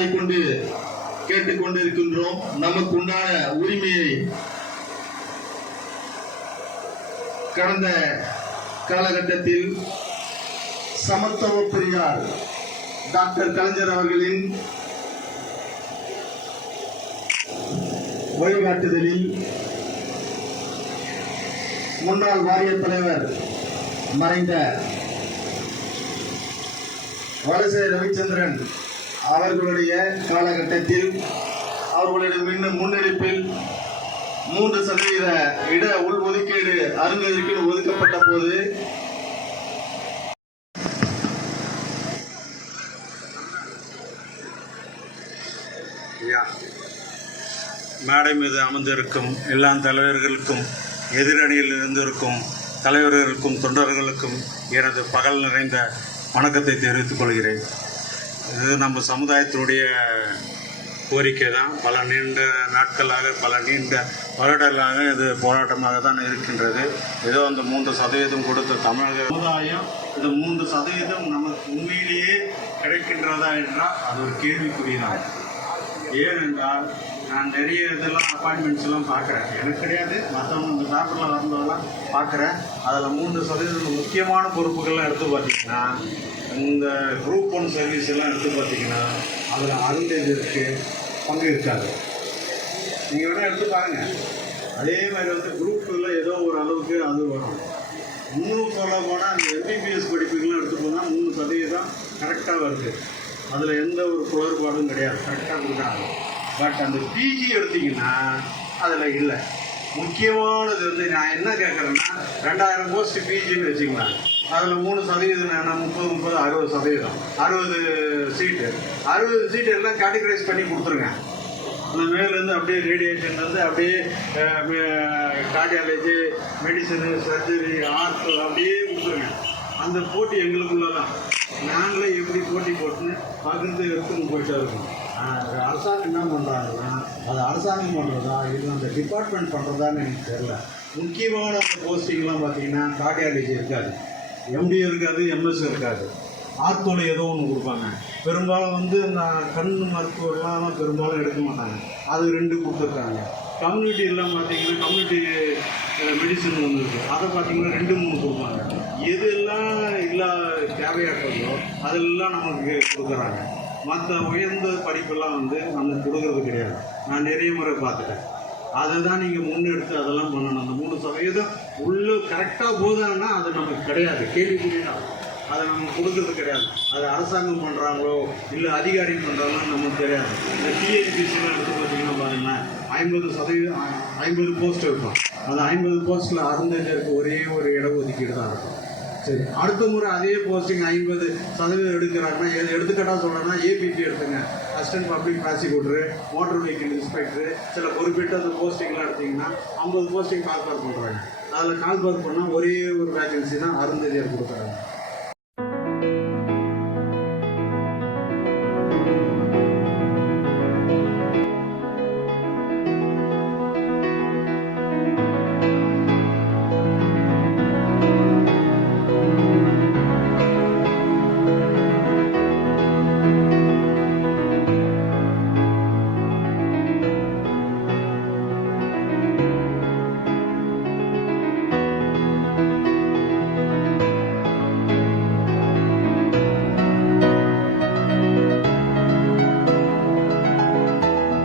பாடிக்கொண்டு கேட்டுக்கொண்டிருக்கின்றோம். நமக்கு உண்டான உரிமையை கடந்த காலகட்டத்தில் சமத்துவ பெரியார் டாக்டர் கலைஞர் அவர்களின் வழிகாட்டுதலில் முன்னாள் வாரிய தலைவர் மறைந்த வலசை ரவிச்சந்திரன் அவர்களுடைய காலகட்டத்தில் அவர்களுடைய இன்னும் முன்னெடுப்பில் மூன்று சதவீத இட உள் ஒதுக்கீடு ஒதுக்கப்பட்ட போது மேடை மீது அமர்ந்திருக்கும் எல்லா தலைவர்களுக்கும் எதிரணியில் இருந்திருக்கும் தலைவர்களுக்கும் தொண்டர்களுக்கும் எனது பகல் நிறைந்த வணக்கத்தை தெரிவித்துக் கொள்கிறேன். இது நம்ம சமுதாயத்தினுடைய கோரிக்கை தான். பல நீண்ட நாட்களாக பல நீண்ட வருடங்களாக இது போராட்டமாக தான் இருக்கின்றது. ஏதோ அந்த மூன்று சதவீதம் கொடுத்த தமிழக சமுதாயம் இந்த மூன்று சதவீதம் நமக்கு உண்மையிலேயே கிடைக்கின்றதா என்றால் அது ஒரு கேள்விக்குறிதான். ஏனென்றால் நான் நிறைய இதெல்லாம் அப்பாயின்மெண்ட்ஸ் எல்லாம் பார்க்குறேன். எனக்கு கிடையாது. மற்றவங்க இந்த பேப்பரில் வரந்ததெல்லாம் பார்க்குறேன். அதில் மூன்று சதவீதம் முக்கியமான பொறுப்புகள்லாம் எடுத்து பார்த்தீங்கன்னா இந்த குரூப் ஒன் சர்வீஸ் எல்லாம் எடுத்து பார்த்தீங்கன்னா அதில் அருந்ததிற்கு பங்கு இருக்காது. நீங்கள் வேணால் எடுத்து பாருங்கள் அதே மாதிரி வந்து குரூப்பில் ஏதோ ஒரு அளவுக்கு அது வரும். இன்னும் சொல்ல போனால் அந்த எம்பிபிஎஸ் படிப்புகள்லாம் எடுத்து போனால் மூணு சதவீதம் கரெக்டாக வருது. அதில் எந்த ஒரு குளறுபாடும் கிடையாது. கரெக்டாக கொடுக்குறாங்க. பட் அந்த பிஜி எடுத்தீங்கன்னா அதில் இல்லை. முக்கியமானது வந்து நான் என்ன கேட்குறேன்னா ரெண்டாயிரம் போஸ்ட் பிஜின்னு வச்சுக்கலாம் அதில் மூணு சதவீதம் என்ன முப்பது முப்பது அறுபது சதவீதம். அறுபது சீட்டு அறுபது சீட்டு எல்லாம் கேட்டகரைஸ் பண்ணி கொடுத்துருங்க. அந்த மேலேருந்து அப்படியே ரேடியேஷன்லேருந்து அப்படியே கார்டியாலஜி மெடிசனு சர்ஜரி ஆர்ட் அப்படியே கொடுத்துருங்க. அந்த போட்டி எங்களுக்குள்ள தான் நாங்களே எப்படி போட்டி போட்டுன்னு பகிர்ந்து எடுத்துன்னு போயிட்டா இருக்கோம். அரசாங்கம் என்ன பண்ணுறாங்கன்னா அது அரசாங்கம் பண்ணுறதா இது அந்த டிபார்ட்மெண்ட் பண்ணுறதான்னு எனக்கு தெரில முக்கியமான போஸ்டிங்லாம் பார்த்தீங்கன்னா கார்டியாலஜி இருக்காது எம்டி இருக்காது எம்எஸ் இருக்காது ஆர்த்தோல ஏதோ ஒன்று கொடுப்பாங்க. பெரும்பாலும் வந்து இந்த கண் மருத்துவர்லாம் பெரும்பாலும் எடுக்க மாட்டாங்க. அது ரெண்டு கொடுத்துருக்காங்க. கம்யூனிட்டி எல்லாம் பார்த்தீங்கன்னா கம்யூனிட்டி மெடிசன் ஒன்று இருக்குது அதை பார்த்தீங்கன்னா ரெண்டு மூணு கொடுப்பாங்க. எது எதெல்லாம் இல்லா தேவையாட்டதோ அதெல்லாம் நமக்கு கொடுக்குறாங்க. மற்ற உயர்ந்த படிப்பெல்லாம் வந்து நமக்கு கொடுக்கறது கிடையாது. நான் நிறைய முறை பார்த்துட்டேன். அதை தான் நீங்கள் முன்னெடுத்து அதெல்லாம் பண்ணணும். அந்த மூணு சதவீதம் உள்ளே கரெக்டாக போதான்னா அது நமக்கு கிடையாது. கேள்விக்குறி அதை நம்ம கொடுக்கறது கிடையாது. அது அரசாங்கம் பண்ணுறாங்களோ இல்லை அதிகாரி பண்ணுறாங்களோ நமக்கு தெரியாது. இந்த டிஎன்பிசியில் எடுத்து பார்த்தீங்கன்னா பாருங்களேன் ஐம்பது சதவீதம் ஐம்பது போஸ்ட் இருக்கும். அந்த ஐம்பது போஸ்ட்டில் அருந்ததிற்கு ஒரே ஒரு இடஒதுக்கீடு தான் இருக்கும். சரி. அடுத்த முறை அதே போஸ்டிங் ஐம்பது சதவீதம் எடுக்கிறாங்கன்னா எது எடுத்துக்கிட்டா சொல்கிறேன்னா ஏபிபி எடுத்துங்க. Assistant public prosecutor motor vehicle inspector சில குறிப்பிட்ட அந்த போஸ்டிங்லாம் எடுத்தீங்கன்னா ஐம்பது போஸ்டிங் கால்பார் பண்ணுறாங்க அதில் கால்பார் பண்ணால் ஒரே ஒரு வேகன்சி தான் அருந்ததியர் கொடுக்குறாங்க.